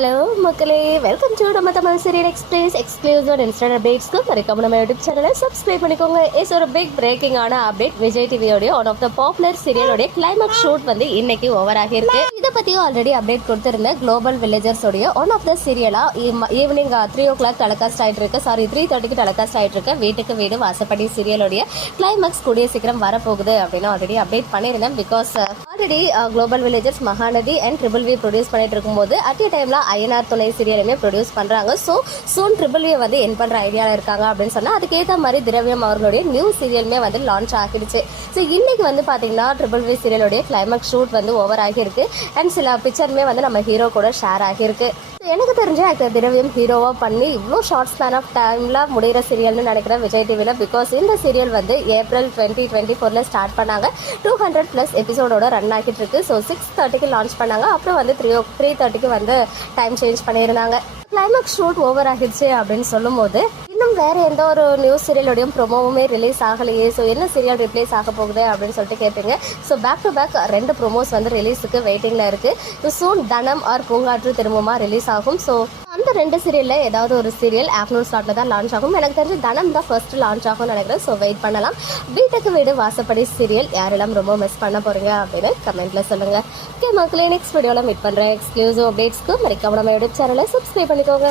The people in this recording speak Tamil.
ஹலோ மக்களே. வெல்கம் டு நம்ம Tamil serial express exclusive instant அப்டேட்ஸ்க்கு மறக்காம நம்ம யூடியூப் சேனலை சப்ஸ்கிரைப் பண்ணிக்கோங்க. இஸ் ஒரு பிக் பிரேக்கிங் ஆன அப்டேட் விஜய் டிவியோடைய ஒன் ஆஃப் த பாப்புலர் சீரியலோடைய கிளைமேக்ஸ் ஷூட் வந்து இன்னைக்கு ஓவர் ஆகியிருக்கு. இதை பற்றியும் ஆல்ரெடி அப்டேட் கொடுத்துருந்தேன். குளோபல் வில்லேஜர்ஸோடைய ஒன் ஆஃப் த சீரியலாக evening three o'clock telecast ஆகிட்டு இருக்கு சாரி த்ரீ தேர்ட்டிக்கு டெலகாஸ்ட் ஆகிட்டு இருக்கு வீட்டுக்கு வீடு வாசப்படி சீரியலோடைய கிளைமேக்ஸ் கூடிய சீக்கிரம் வரப்போகுது அப்படின்னு ஆல்ரெடி அப்டேட் பண்ணியிருந்தேன். Because already global villages Mahanadi and triple V produce பண்ணிட்டு இருக்கும்போது அட் ஏ டைம்ல ஐஎன்ஆர் துணை சீரியலுமே ப்ரொடியூஸ் பண்றாங்க. ஸோ சூன் ட்ரிபிள் வி வந்து என் பண்ற ஐடியாவில் இருக்காங்க அப்படின்னு சொன்னால் அதுக்கேற்ற மாதிரி திரவியம் அவர்களுடைய நியூ சீரியலுமே வந்து லான்ச் ஆகிடுச்சு. ஸோ இன்னைக்கு வந்து பார்த்தீங்கன்னா ட்ரிபிள் வி சீரியலுடைய கிளைமேக்ஸ் ஷூட் வந்து ஓவர் ஆகியிருக்கு. அண்ட் சில பிக்சருமே வந்து நம்ம ஹீரோ கூட ஷேர் ஆகியிருக்கு. எனக்கு தெரிஞ்ச ஆக்டர் திரவியம் ஹீரோவாக பண்ணி இவ்வளோ ஷார்ட் ஸ்பேன் ஆஃப் டைமில் முடிகிற சீரியல்னு நினைக்கிறேன் விஜய் டிவியில் பிகாஸ் இந்த சீரியல் வந்து ஏப்ரல் டுவெண்ட்டி டுவெண்ட்டி ஃபோரில் ஸ்டார்ட் பண்ணாங்க டூ ஹண்ட்ரட் ப்ளஸ் எபிசோடோட ரன் ஆகிட்டு இருக்கு. ஸோ சிக்ஸ் தேர்ட்டிக்கு லான்ச் பண்ணாங்க. அப்புறம் வந்து த்ரீ ஓ த்ரீ தேர்ட்டிக்கு வந்து டைம் சேஞ்ச் பண்ணியிருந்தாங்க. கிளைமேக்ஸ் ஷூட் ஓவர் ஆகிடுச்சு அப்படின்னு சொல்லும்போது இன்னும் வேறு எந்த ஒரு நியூஸ் சீரியலோடையும் ப்ரொமோவுமே ரிலீஸ் ஆகலையே. ஸோ என்ன சீரியல் ரிப்ளேஸ் ஆக போகுது அப்படின்னு சொல்லிட்டு கேட்டுங்க. ஸோ பேக் டு பேக் ரெண்டு ப்ரொமோஸ் வந்து ரிலீஸுக்கு வெயிட்டிங்கில் இருக்குது சூன் தனம் ஆர் பூங்காற்று திரும்பமாக ரிலீஸ் ஆகும். ஸோ அந்த ரெண்டு சீரியலில் ஏதாவது ஒரு சீரியல் ஆஃப்டர்நூன் ஸ்லாட்டில் தான் லான்ச் ஆகும். எனக்கு தெரிஞ்சு தனம் தான் ஃபர்ஸ்ட் லான்ச் ஆகும்னு நினைக்கிறேன். ஸோ வெயிட் பண்ணலாம். வீட்டுக்கு வீடு வாசப்படி சீரியல் யாரெல்லாம் ரொம்ப மிஸ் பண்ண போகிறீங்க அப்படின்னு கமெண்ட்டில் சொல்லுங்கள் ஓகே மக்களே நெக்ஸ்ட் வீடியோவில் மீட் பண்ணுறேன் எக்ஸ்க்ளூசிவ் அப்டேட்ஸ்க்கு மறைக்காம நம்ம யூடியூப் சேனலை சப்ஸ்கிரைப் பண்ணிக்கோங்க.